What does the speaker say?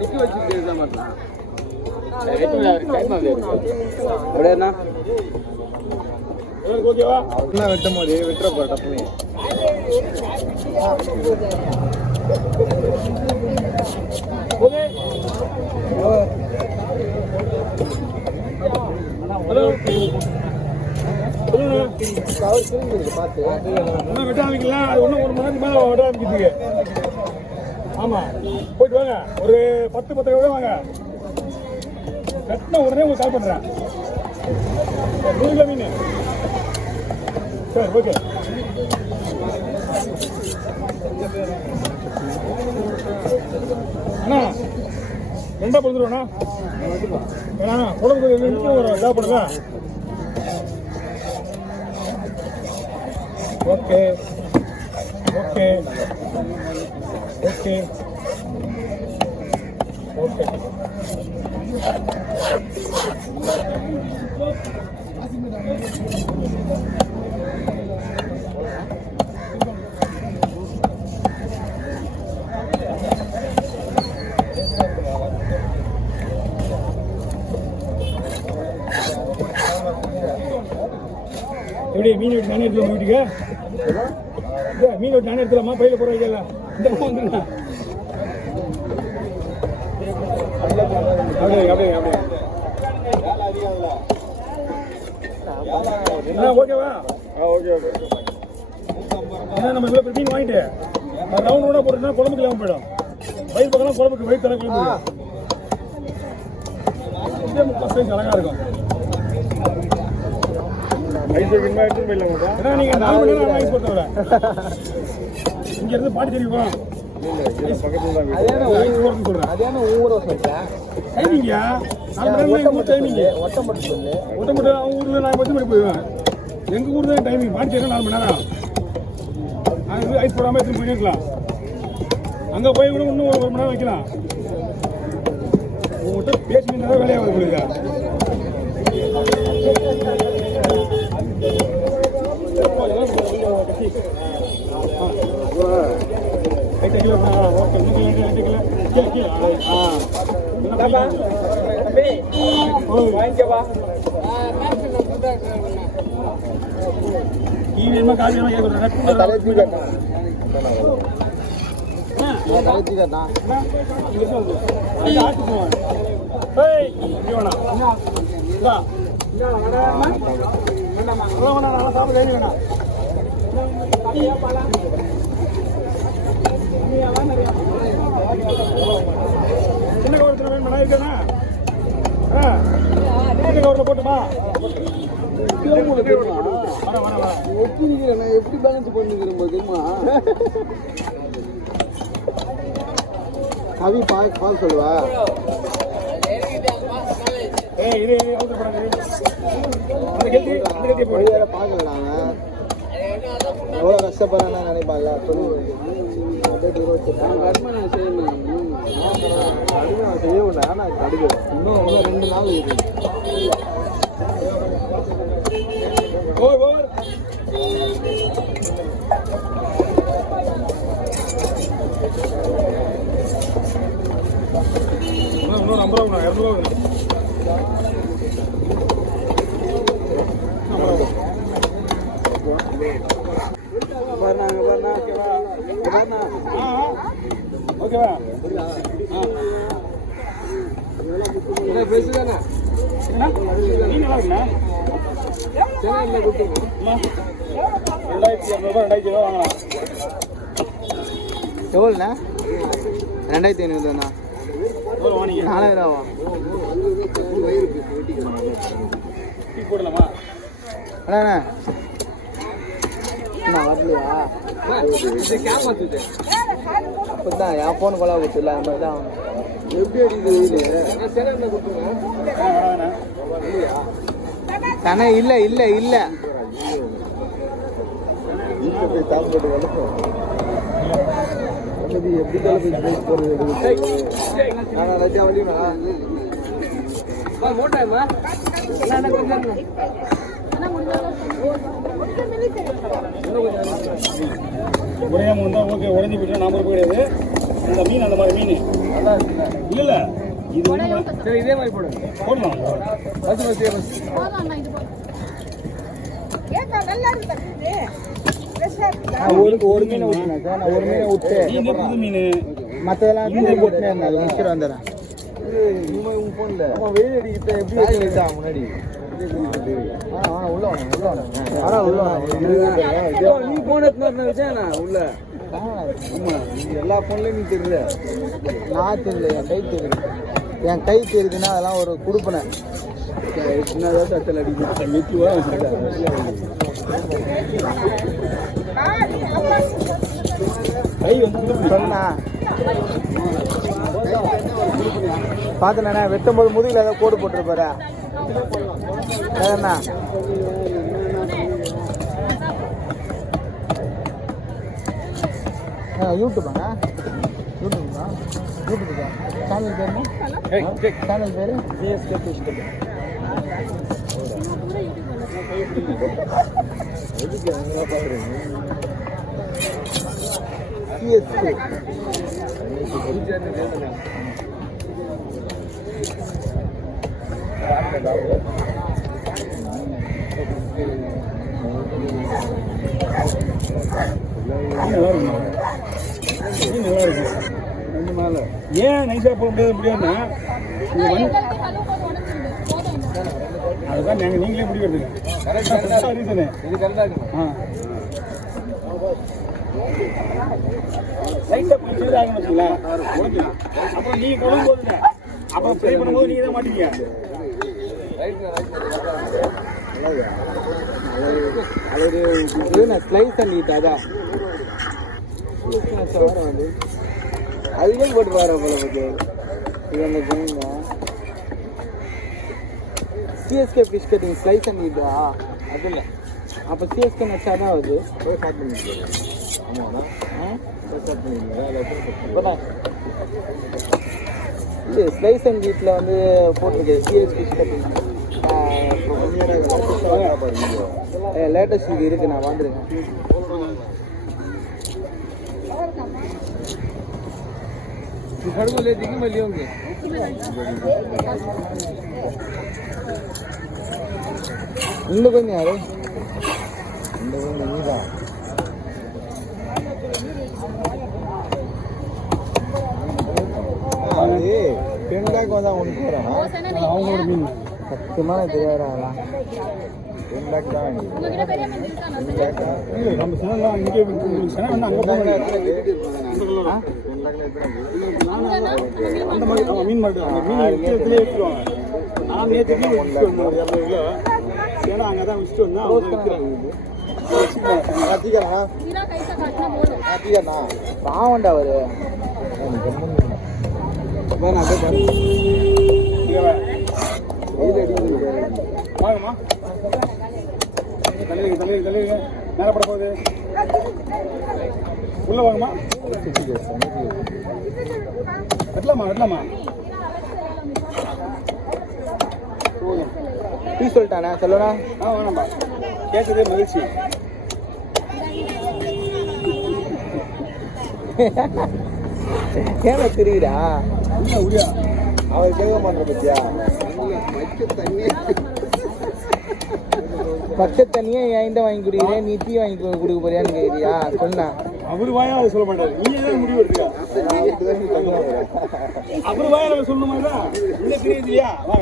நிக்க வச்சு அப்படியேண்ணா ஓகேவா என்ன வெட்டும் போது வெட்டுற போற டப்புனே ஹலோ வெட்ட ஆரம்பிக்கல அது ஒன்றும் 1 மணி நேரத்துக்கு மேலே வெட்ட ஆரம்பிக்கிறதுக்கு ஆமாம் போயிட்டு வாங்க ஒரு 10-10 விட வாங்க கட்டின உடனே உங்களுக்கு கால் பண்ணுறேன் 100 கிலோ மீன் சரி ஓகே அண்ணா 2 பொழுதுருவாண்ணா வேணா குழம்பு வரும் தேவைப்படுதா ஓகே ஓகே ஓகே ஓகே எப்படி மீன் வெட்டி நானே எடுத்துலாம் வீட்டுக்கு மீன் வெட்டி நானே எடுத்துலாமா பையில போகிற வைக்கல இந்த வந்துருங்க அப்படியே அப்படியே அப்படியே என்ன ஓகேவா ஓகே ஓகே ஏன்னா நம்ம இவ்வளோ மீன் வாங்கிட்டு ரவுண்ட் ரவுண்டாக போட்டுனா குழம்புக்கு இல்லாமல் போயிடும் வயிறு பக்கம் குழம்புக்கு வயிறு தலை குழம்பு இதே 30 சைஸ் அழகாக இருக்கும் ஐஸ் வைக்கணுமா எடுத்து போயிடலாம் ஏன்னா நீங்கள் 4 மணி நேரம் ஐஸ் போட்டு வர இங்கேருந்து பாட்டி தெரியுமா பக்கத்தில் தான் ஐஸ் போட்டு சொல்கிறேன் அதான ஊரை சொல்கிறேன் டைமிங்கா 4 மணி நேரம் டைமிங்கு ஒட்டம்பட்டு சொல்லு ஒட்டம்பட்டு அவங்க ஊரில் நான் 10 மணிக்கு போயிடுவேன் எங்கள் ஊர் தான் டைமிங் பாட்டி தெரியும் 4 மணி நேரம் நாங்கள் ஐஸ் போடாமல் எடுத்துன்னு போயிருக்கலாம் அங்கே போய் கூட இன்னும் 1 மணி நேரம் வைக்கலாம் உங்கள்கிட்ட பேசினா வேலையாக உங்களுக்கு சின்ன கவரத்தில் வேணுமா இருக்கா சின்ன கவரில் போட்டுமா எப்படி பேலன்ஸ் பண்ணிக்கிறேன் தெரியுமா கவி பால் சொல்லுவா இது பார்க்கலாங்க எவ்வளோ கஷ்டப்படுறாங்க நினைப்பாங்க சொல்லி செய்யணும் ஆனால் கிடைக்கும் இன்னும் 2 நாள் இருக்கு இன்னொரு 50 ரூபா 200 ரூபா ஓகேவா பேசுதானே நல்லா இருக்குண்ணா 2200 வாங்கலாம் எவ்வளோண்ணா 2500 தானா 4000 போடலாமா அண்ணா வரலையா அப்பதான் என் ஃபோன் கொலை கொடுத்துல அந்த மாதிரி தான் எப்படி அடிக்குது தானே இல்லை இல்லை இல்லை தாக்கப்பட்டு வளர்ப்போம் எப்படி தலை போறது நான் ரஜா வலியுமா போட்டாமா கொஞ்சம் உடையாம வந்தால் ஓகே உடஞ்சி போயிட்டா 40 ரூபாய் கிடையாது அந்த மீன் அந்த மாதிரி மீன் இல்ல இல்ல இது சரி இதே மாதிரி போடுங்க போடலாம் பஸ் பஸ் பஸ் போலாம் இது போலாம் ஏக்கா நல்லா இருக்கு ஒரு மீனை ஊற்றினா சார் நான் ஒரு மீனை விட்டு புது மீன் மற்றதெல்லாம் மீன் போட்டுனே இருந்தேன் அது முடிச்சுட்டு வந்துடுறேன் ஃபோனில் வெயில் அடிக்கிட்ட எப்படி வச்சுட்டா முன்னாடி உள்ள நீ போன் எடுத்துனா உள்ள எல்லா போன்லயும் நீ தெரியல நான் தெரியல என் கை தெரியுதுன்னா அதெல்லாம் ஒரு குடுப்பனை சின்னதாக தட்டல் அடிக்க மெச்சுவா கை வந்து சொன்னா பார்த்தேண்ணா வெட்டும் போது முதுகில் ஏதோ கோடு போட்டிருப்பாரு என்ன யூடியூபாண்ணா யூடியூப்ண்ணா யூடியூபா சேனல் பேர் சேனல் பேர் சிஎஸ்கே ஃபிஷ் கட் சிஎஸ்கே நல்லா இருக்கு ரெண்டு நாள் ஏன் நைஸாக போக முடியாதுன்னா அதுதான் நாங்கள் நீங்களே முடிவெடுங்க ரீசனு இது கரெக்டாக இருக்கும் லைட்டாக போய் ஆகணும் வச்சுங்களா அப்புறம் நீங்கள் கொள்ளும் போதுங்க அப்புறம் ப்ளே பண்ணும்போது நீங்கள் தான் மாட்டீங்க அது ஸ்லைஸ் பண்ணிட்டு அதான் வந்து அதுவே போட்டு வர போல இது அந்த பொண்ணு சிஎஸ்கே ஃபிஷ் கட்டிங் ஸ்லைஸ் பண்ணிட்டா அது இல்லை அப்போ சிஎஸ்கே நச்சா தான் வருது போய் ஸ்டார்ட் பண்ணிட்டு ஆமாண்ணா ஸ்டார்ட் பண்ணிடுங்க இல்லை ஸ்லைஸ் அண்ட் வீட்டில் வந்து போட்டிருக்கேன் சிஎஸ் ஃபிஷ் கட்டிங் லேட்டஸ்ட் இது இருக்கு நான் வந்துருக்கேன் खड़गो दिखे मिली होंगे इन लोगों ने यार इन लोगों ने नहीं था अरे पेंडा को ना उनको रहा அவங்களோட மீன் சத்தியமா தெரியாதா पेंडा का உங்ககிட்ட பெரிய மீன் இருக்கானே இல்ல நம்ம சொன்னா இங்கே சொன்னா அங்க போங்க அந்த மாதிரி மீன் மாட்டு அந்த மீன் எடுத்துலே வச்சுருவாங்க நான் நேற்று வச்சுட்டு வந்தேன் ஒரு 200 கிலோ ஏன்னா அங்கே தான் வச்சுட்டு வந்தேன் அவங்க பாவண்டா அவரு வாங்கம்மா தலைவிங்க மேலே பட போகுது உள்ள வாங்கம்மா வெட்டலாமா டீ சொல்லிட்டானே சொல்லுண்ணா வேணாம்பா கேட்குறதே மகிழ்ச்சி ஏன்னா தெரியுதா உரியா அவர் கேட்க மாட்டேன் பத்தியா பச்சை தண்ணியே என்கிட்ட வாங்கி குடிக்கிறேன் நீ டீ வாங்கி கொடுக்க போறியான்னு கேட்குறியா சொன்னா அவர் வாயா அதை சொல்ல மாட்டாரு நீ ஏதாவது முடிவு எடுத்துக்கா அவர் வாயா சொல்ல மாதிரி தான் இல்லை தெரியுது இல்லையா வாங்க